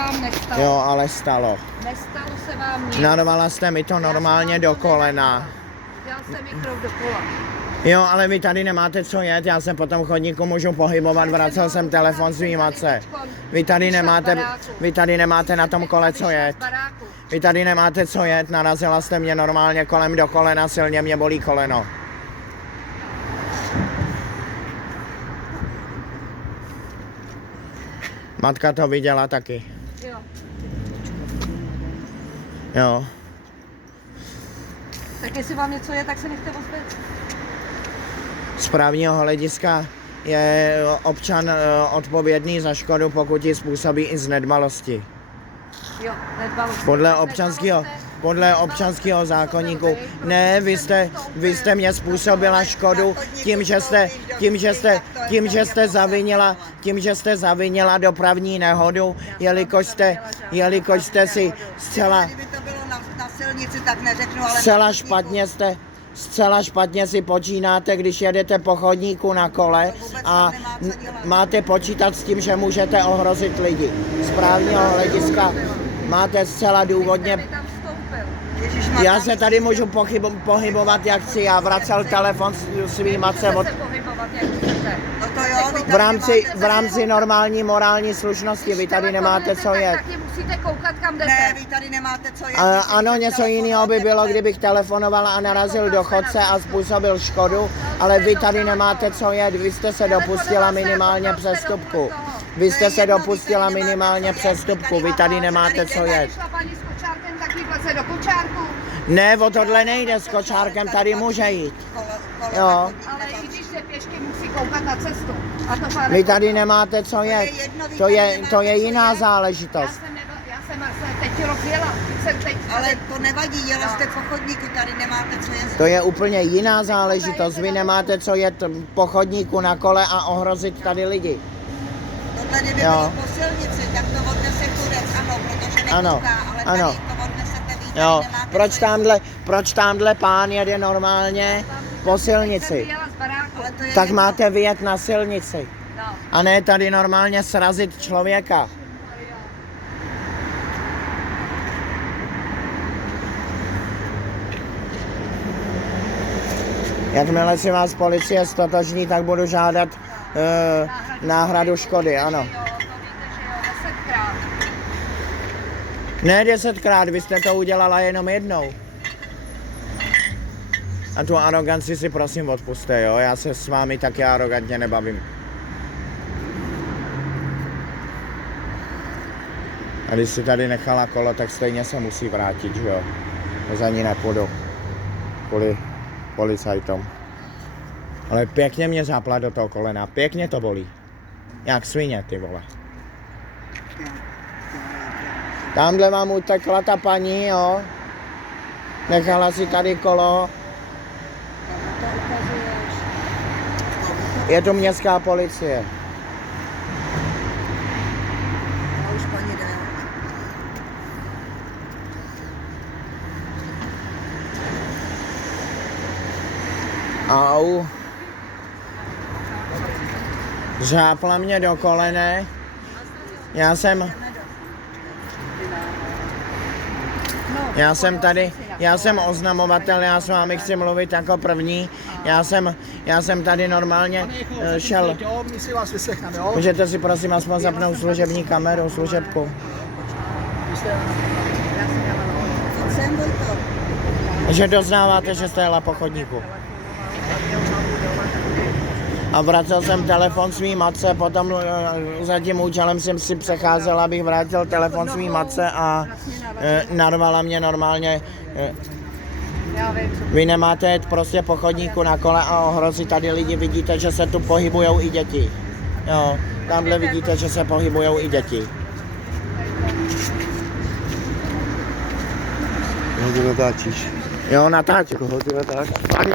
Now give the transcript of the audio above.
vám nestalo. Jo, ale stalo. Nestalo se vám nic. Narvala jste mi to normálně do kolena. Dělal jsem mi krok do kola. Jo, ale vy tady nemáte co jet, já se po tom chodníku můžu pohybovat, vracel jsem telefon svý matce. Vy tady nemáte na tom kole co jet. Vy tady nemáte co jet, narazila jste mě normálně kolem do kolena, silně mě bolí koleno. Matka to viděla taky. Jo. Jo. Tak jestli vám něco je, tak se nechte ozvat. Z právního hlediska je občan odpovědný za škodu, pokud ji způsobí i z nedbalosti. Jo, nedbalost. Podle občanského zákoníku. Ne, vy jste mě způsobila škodu tím, že jste zavinila dopravní nehodu, jelikož jste si Kdyby to bylo na silnici, tak neřeknu, ale zcela špatně si počínáte, když jedete po chodníku na kole a máte počítat s tím, že můžete ohrozit lidi. Z právního hlediska máte zcela důvodně. Já se tady můžu pohybovat, jak chci. Já vracel telefon svý matce v rámci normální morální slušnosti. Vy tady nemáte co jet. Taky musíte koukat, kam jdete. ne, vy tady nemáte co jet. Ano, něco jiného by bylo, kdybych telefonoval a narazil do chodce a způsobil škodu, ale vy tady nemáte co jet. Vy jste se dopustila minimálně přestupku. Vy jste se dopustila minimálně přestupku. Vy tady nemáte co jet. Do kočárku. Ne, o tohle nejde, s kočárkem tady může jít. Jo. Ale i když se pěšky musí koukat na cestu. A to Vy tady nemáte co jet. To je jiná záležitost. Já jsem se teď rozjela. Ale to nevadí, jela jste po chodníku, tady nemáte co jet. To je úplně jiná záležitost. Vy nemáte co jet po chodníku na kole a ohrozit tady lidi. Tohle kdyby bylo po silnici, tak to odnese kurec, ano, protože nekouká, ale tady to odnesete víc, jo. nemáte Proč tamhle pán jede normálně po silnici? Tak máte vyjet na silnici. A ne tady normálně srazit člověka. Jakmile si vás policie stotožní, tak budu žádat náhradu škody, ano. Ne 10krát, vy jste to udělala jenom jednou. A tu aroganci si prosím odpuste, jo? Já se s vámi taky arogantně nebavím. A když si tady nechala kolo, tak stejně se musí vrátit, že jo? Za ní nepůjdu. Kvůli policajtům. Ale pěkně mě zápla do toho kolena, pěkně to bolí. Jak svině, ty vole. Tamhle vám utekla ta paní, jo. Nechala si tady kolo. Je to městská policie. už paní jde. Au. Žápla mě do kolene. Já jsem oznamovatel, já s vámi chci mluvit jako první. Já jsem tady normálně šel. Můžete si prosím aspoň zapnout služební kameru, služebku. Že doznáváte, že jste jela po chodníku. A vracel jsem telefon svý matce, potom za tím účelem jsem si přecházel, abych vrátil telefon svý matce a narvala mě normálně. Vy nemáte jet prostě po chodníku na kole a ohrozit tady lidi, vidíte, že se tu pohybujou i děti. Jo, tamhle vidíte, že se pohybujou i děti. Koho ty natáčíš? Jo, natáčím. Koho ty natáčíš? Paní,